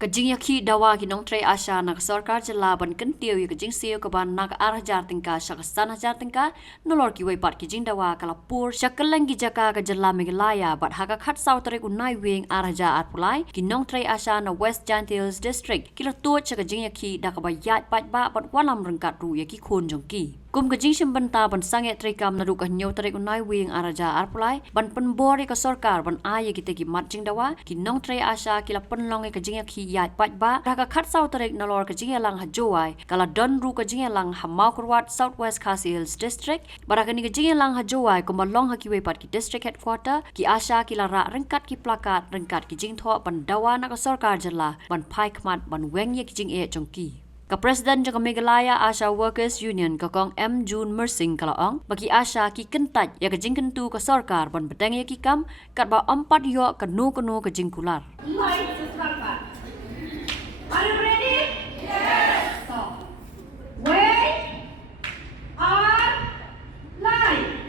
ka jingïakhih dawa ki nongtrei ASHA nak sarkar jala ban kentiu ya ka jingseu ka ban nak 8,000 tingka shaka 1,000 tingka nolor ki weipat ki jing dawa kala pur shakalang ki jaka ka jala Meghalaya bat haka khat sau tarik unai wing 8,000 atpulai ki nongtrei ASHA na West Gentles District kila tuat shaka jingïakhih dak ba yat pat ba bat walam rengkat ru ya ki khun jongki kum ka jing simbenta ban sange trikam na ruka nyau tarik unai wing 8,000 atpulai ban penbori ka sarkar ban aya kita ki mat jing dawa ki nongtrei ASHA kila penlong ka jingïakhih yat pat ba raka khat sau tarik nalor ka jingïalang ha Jowai kala don ru ka jingïalang ha mau Kyrwoh Southwest Khasi Hills District baraka ni ka jingïalang ha Jowai ko malong ha ki wepat ki district headquarter ki ASHA kila ra rengkat ki plakat rengkat ki jingtho ban dawa na ka sarkar jala ban pai khmat ban weng ye ki jing'e jongki ka president jang Meghalaya ASHA Workers Union ka kong M June Mersing kalaong bagi ASHA ki kentaj ya ka jingkentu ka sarkar ban bedang ya ki kam kat ba 4 yo ka nu ka jingkular. Are you ready? Yes. So, wait, are, line.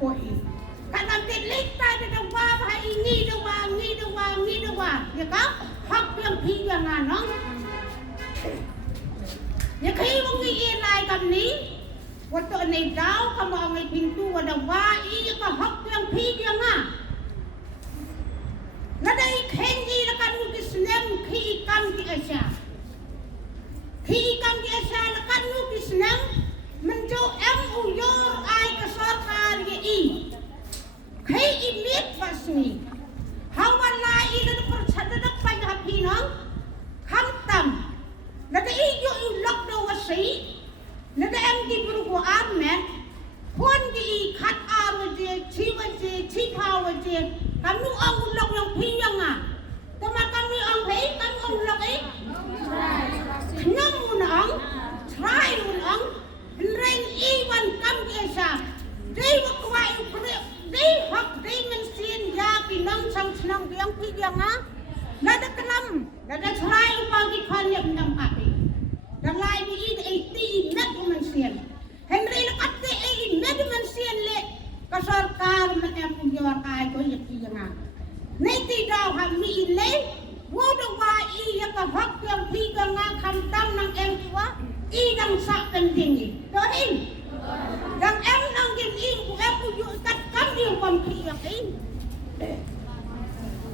koi. Kadang telita ada wah ini dewa, ya kan? Hak yang piang anong. Ya kai wangi ilai kami. Waktu ni dau kamu angai pintu ada wah ini ka hak yang piang ah. Nadai kenji lekan nuki senem ki ikan di ASHA. Ki ikan di ASHA lekan nuki senem menjo yor ai ke sarkar ye. Kai imit pasni. Hawan lai le percada depan hapi nang. Kamtam. Nada iyo ulok do wasi. Nada di berukuan men. Pun di kat awaje, cipa waje. Kamu ang ulok yang piyang ah. Teman kami ang hei, kamu ang ulok eh. Kenam unang, try unang. Nreng iwan kam kiasa. Dei wakwa ukre, dei hak dei mensin ya pinang sang senang yang piyang ah. Nada kenam, nada try upagi kanyap nang pati. Dan lain ini ti net mensin. Henry lekat ti net mensin le. Kasarkar menem jawar ai ko yek piyang ah. Nei ti dau ha mi le. Wo do wa I ya ka hak yang piyang ah kam tam nang em tua. I dang sak kending. Do hin. Dang em nang gin in ku em ku yu kat kam ni kom piyang in.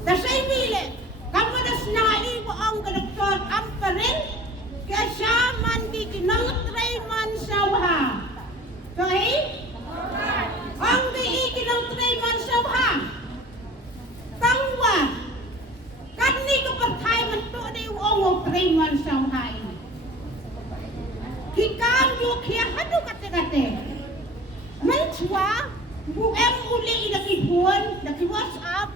Da sai mi le. Kam da snai ko ang ka doktor am paren. Kaya man di nongtrei man sawha. Do hin. Ang di nongtrei man sawha. Tangwa. Kan ni ko perthai man tu di ong nongtrei man sawha ini. Kikam yu khia hadu kate. Menchua bu em uli laki phone, laki WhatsApp.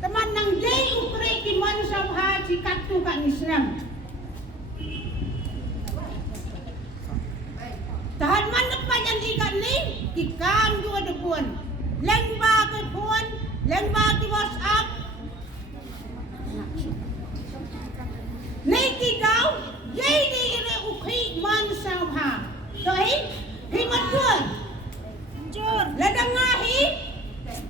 Teman nang dei ukre ki man sawha cikat tu kan Islam. Tahan man depan yang ikan ni, kikam juga ada pun. Lengba ke pun, lengba ke WhatsApp. Ni kikau, yai di ire ukhi man sawha. Doi, hi man tuan. Jur, ladang ngahi,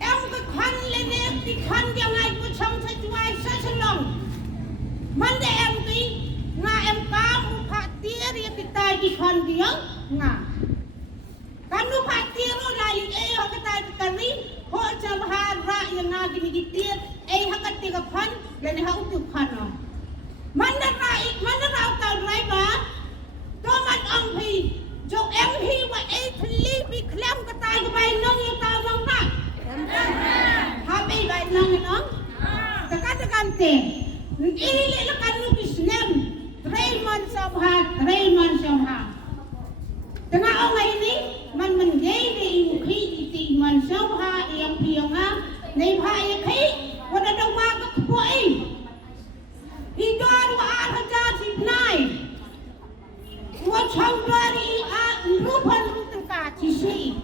em ke khun lene, di khun yang ai ku chong sa Jowai sa Shillong. Man de em ki, nga em kam Atiar yang kita di khun dia. Nga. Kanu patiro lali hakata kari ho jabhara yang ngagi ni gitir hakati ka khan lani ha utu khana manna ra ka driver to man ang hi jo em hi wa thli bi khlam ka tai ka bai nong yu ta nong ta ha bai bai nong nong ta kan te ile la kanu kisnem Trayman sabha tengah orang ini man menjadi ukhi iti man sawha yang piyanga nei bha yakhi wada do ma ka khoi idar wa hajar sibnai wa changwari a rupan rutangka chisi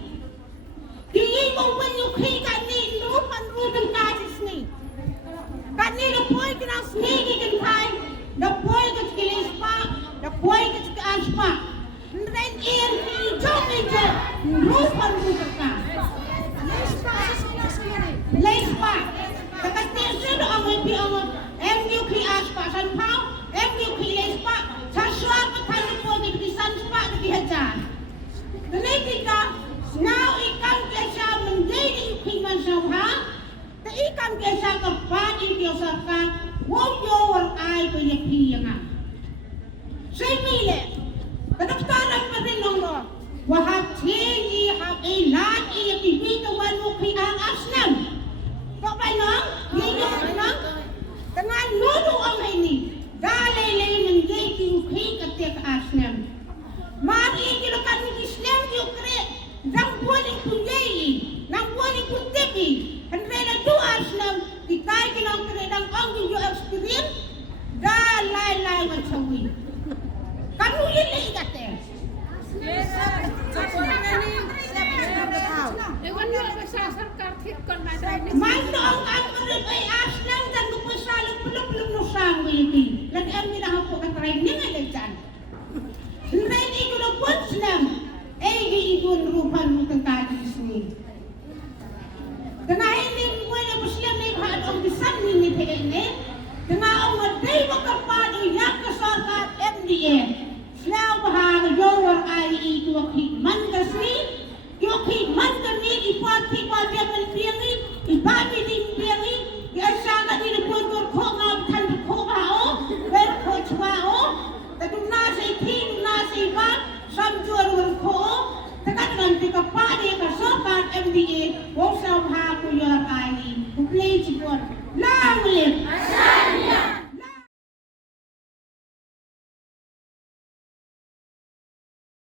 ki mo wen ukhi kan ni rupan rutangka chisni kan ni do poi kina sni ki kan thai do poi ka kilis pa do poi ka aspa Ren in jom je rupan rupa. Lespa. Dekat tiada do angai pi angai. MUK aspa san pau. MUK lespa. Sasua petai lepo di san spa di hajar. Denai kita now ikan kesa menjadi ikan sawha. Te ikan kesa kepat itu sarka. Wong yo war ai ko ye pi yang. Sai mile. Kedokteran perinong lo, wahab tinggi hab ilan iya tibi kawan mukhi ang asnam. Kok ba nong? Niyo nong? Dengan nudu ang ini, dalay lay menjadi mukhi ketik asnam. Mari kilokan Islam yukre, nang buwan ang kunjay, nang buwan ang kuntipi, handrena du asnam, dikay kinang kre nang ang yung experience, dalay lay mansawi. Kamu ini kata. Mandong ang ay aslang dan kupasalo peluk nusang ini. Lagi kami dah aku kata ini nggak jalan. Ini itu lo pun senang. Ini itu rupan tentang di sini. Now bahang your I to ki man kasi yo ki man kani ipati pa dia kan piangi ipati